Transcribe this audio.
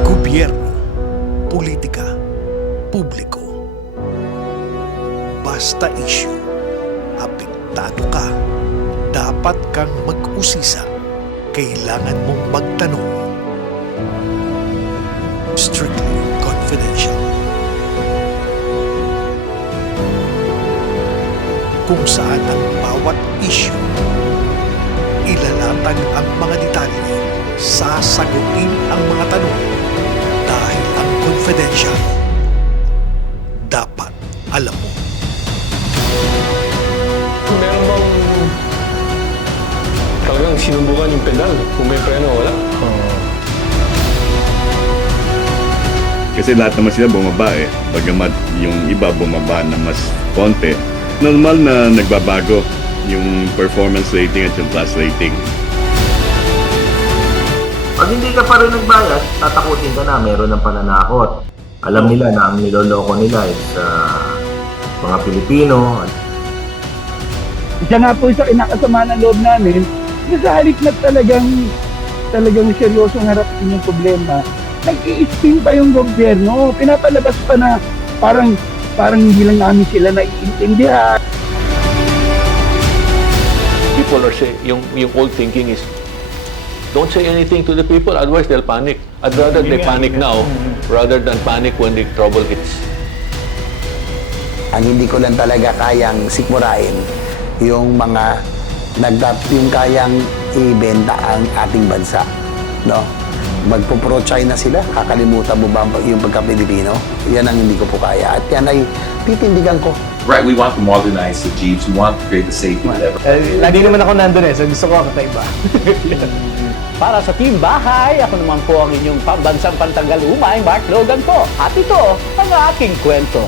Gobyerno, politika, publiko. Basta issue, apektado ka. Dapat kang mag-usisa. Kailangan mong magtanong. Strictly confidential. Kung saan ang bawat issue, ilalatag ang mga detalye, sasagutin ang mga tanong dahil ang confidential, dapat alam mo. Meron bang talagang sinubukan yung pedal kung may preno o wala? Kasi lahat naman sila bumaba eh. Bagamat yung iba bumaba na mas konti. Normal na nagbabago yung performance rating at yung class rating. Pag hindi ka pa rin nagbayad, tatakutin ka na, meron ng pananakot. Alam nila na ang niloloko nila is mga Pilipino. Isa nga po sa kinakasama ng loob namin, na sa halip na talagang seryosong harapin yung problema, nag-i-spin pa yung gobyerno, pinapalabas pa na parang hindi lang namin sila naiintindihan. People are saying, yung old thinking is, don't say anything to the people, otherwise they'll panic. I'd rather they panic now, rather than panic when the trouble hits. Ang hindi ko lang talaga kayang sikmurain yung mga yung kayang ibenta ang ating bansa, no? Magpo-pro-China sila, kakalimutan mo ba yung pagka-Pilipino? Yan ang hindi ko po kaya. At yan ay titindigan ko. Right, we want to modernize the Jeeps. We want to create the safety level. Lagi naman ako nandun so gusto ko kakaiba. Para sa Team Bahay, ako naman po ang inyong pambansang pantanggal umay, Mark Logan po. At ito ang aking kwento.